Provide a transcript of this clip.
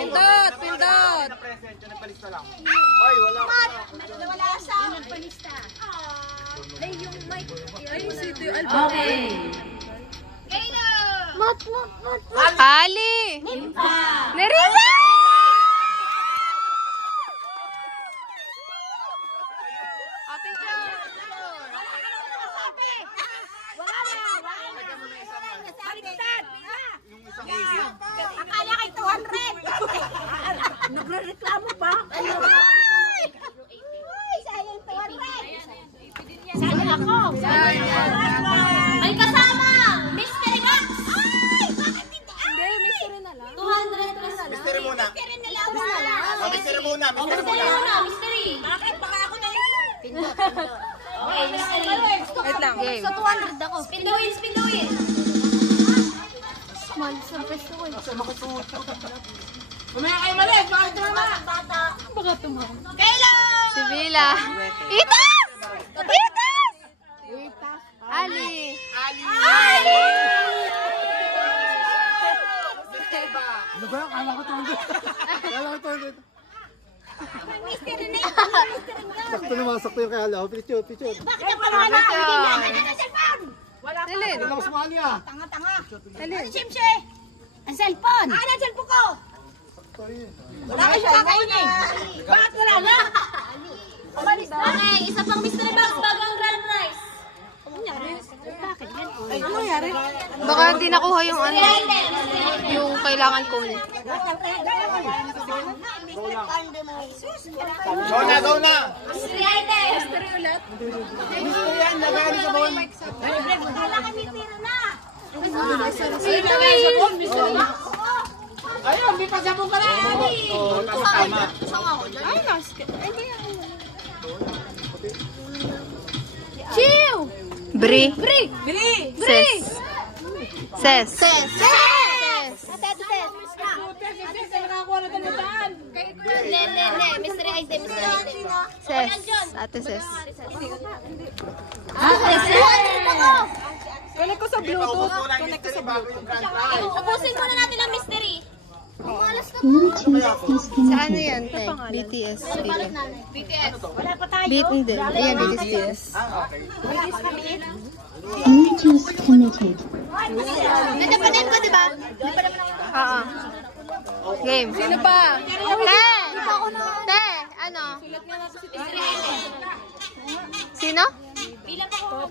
Pindot, pindot. Nagpalista lang. Ay, wala pa. Wala siya. Nagpalista. Ay, yung mic. Ay, sito yung album. Okay. Kaya. Mat. Ali! Nerina! Ating Akala kay 200. Nagre-reklamo pa. Uy, sayang 200. Sayang ako. Ay, kasama! Mystery box! Ay, bakit hindi? Hindi, mystery na lang. 200 na lang. Mystery muna. Mystery na lang. Mystery muna. Mystery muna, mystery. Bakit? Baka ako na yun. Okay, mystery. Wait lang. Game. Sa 200 ako. Spin the wheel, spin the wheel. Small surprise ko. Mamaya kayo malit, bakit tumama? Bata. Baka tumama. Kayla! Si Vila. Itas! Itas! Ali. Ali! Ano ba? Kala ko ito. Kala ko ito. Mystery na yun. Mystery na yun. Sakto naman, sakto yung kaya lang. Picture. Bakit ang pangalan? Bigyan niya. Ano na cellphone? Wala pa. Alin? Ano ko sumali ah? Tanga-tanga. Alin? Simsi! Ang cellphone! Ah, ang cellphone ko! Wala ka siya kakainin. Bakit wala na? Okay, isa pang mystery box bago ang grand prize. Ano nangyari? Baka hindi nakuha yung ano, yung kailangan kunin. Go na! Mystery item! Mystery ulit. Mystery yan, nagano sa bawal. Wala kami tira na! Ayun, may pasabong ka na. Oo, tama. Ay, nasket. Ay, hindi yan. Chill! Bri. Bri! Bri! Ses. Ses. Ses. Ses. Mystery item, mystery item. Ses. Ate Ses. Connect ko sa Bluetooth. Connect ko sa Bluetooth. Ubusin muna natin ang mystery. Sa ano yan, te? BTS. BTS. Wala pa tayo. Hindi. Ayan, BTS. Bluetooth connected. Nadapanan ko, diba? Oo. Game. Sino pa? Te! Te! Ano? Mystery item. Sino? Bilang ako.